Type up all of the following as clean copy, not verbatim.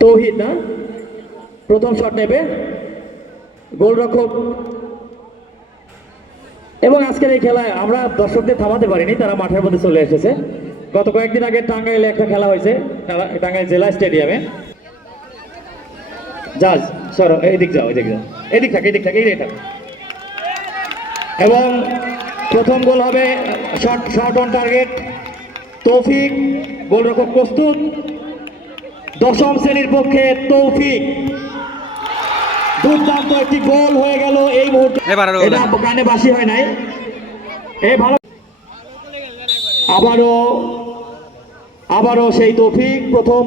তৌহিদ না প্রথম শট নেবে গোলরক্ষক। এবং আজকের এই খেলায় আমরা দর্শকদের থামাতে পারিনি, তারা মাঠের মধ্যে চলে এসেছে। গত কয়েকদিন আগে টাঙ্গাইলে একটা খেলা হয়েছে, টাঙ্গাইল জেলা স্টেডিয়ামে। জাজ সরো, এদিক যাও, এদিক যাও, এদিক থাক, এদিক থাক, এই থাক। এবং প্রথম গোল হবে শট অন টার্গেট। তৌফিক গোলরক্ষক প্রস্তুত। দশম শ্রেণীর পক্ষে তৌফিক, দুর্দান্ত একটি গোল হয়ে গেল এই মুহূর্তে। এটা গানে বাসি হয় নাই। এই ভালো, আবারও সেই তৌফিক প্রথম,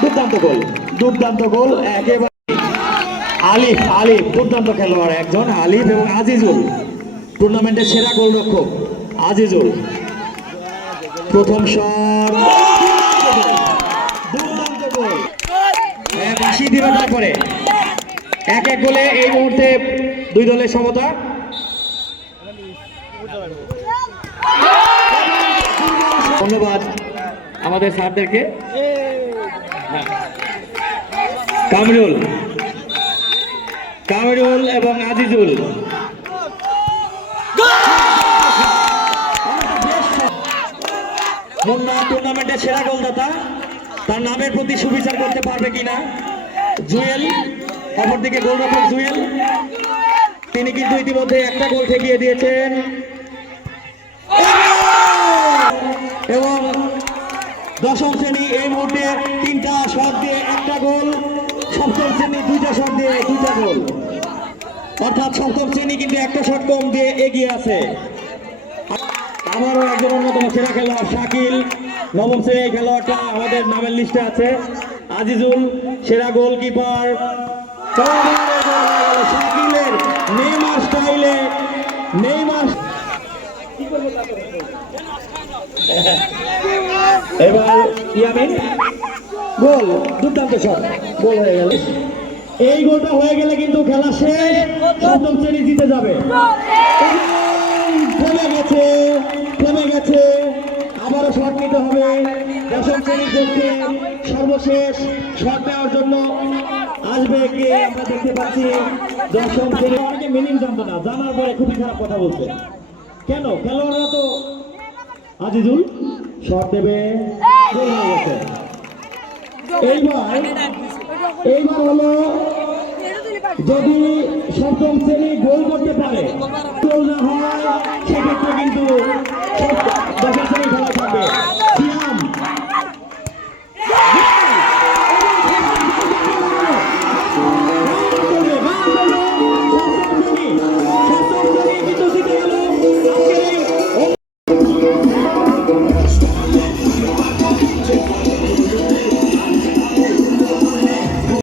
দুর্দান্ত গোল, দুর্দান্ত গোল একেবারে। আলিফ দুর্দান্ত খেলোয়াড় একজন, আলিফ। এবং আজিজুল টুর্নামেন্টের সেরা গোলরক্ষক আজিজুল, প্রথম শট, দুর্দান্ত গোল। বাসি দিল তারপরে 1-1 গোলে এই মুহূর্তে দুই দলের সমতা। ধন্যবাদ আমাদের স্যারদেরকে। কামরুল এবং আজিজুল, মুন্না টুর্নামেন্টের সেরা গোলদাতা, তার নামের প্রতি সুবিচার করতে পারবে কিনা জুয়েল। অপরদিকে গোলরক্ষক জুয়েল, তিনি কিন্তু ইতিমধ্যে একটা গোল ঠেকিয়ে দিয়েছেন। এবং দশম শ্রেণী এই মুহূর্তে 3টা শট দিয়ে 1টা গোল, সপ্তম শ্রেণী 2টা শট দিয়ে 2টা গোল। অর্থাৎ সপ্তম শ্রেণী কিন্তু 1টা শট কম দিয়ে এগিয়ে আছে। আমারও একজন অন্যতম সেরা খেলোয়াড় শাকিল, নবম শ্রেণীর খেলোয়াড়টা আমাদের নামের লিস্টে আছে। আজিজুল সেরা গোলকিপার। শাকিলের নেইমার স্টাইলে, এবার ইয়ামিন গোল, দুর্দান্ত শট, গোল হয়ে গেল। এই গোলটা হয়ে গেলে কিন্তু খেলা শেষ, সপ্তম শ্রেণী জিতে যাবে। থেমে গেছে, আবারও শট নিতে হবে। দশম শ্রেণীর পক্ষে সর্বশেষ শট নেওয়ার জন্য আসবে কে আমরা দেখতে পাচ্ছি। দশম শ্রেণী অনেকে মিনিং জানতো না, জানার পরে খুবই খারাপ কথা বলছে। কেন? খেলোয়াড়রা তো। আজিজুল শট দেবে, গোল হয়ে গেছে। এইবার হলো, যদি সপ্তম শ্রেণী গোল করতে পারে, গোল না হয় সেক্ষেত্রে কিন্তু দশম শ্রেণী খেলা থাকবে।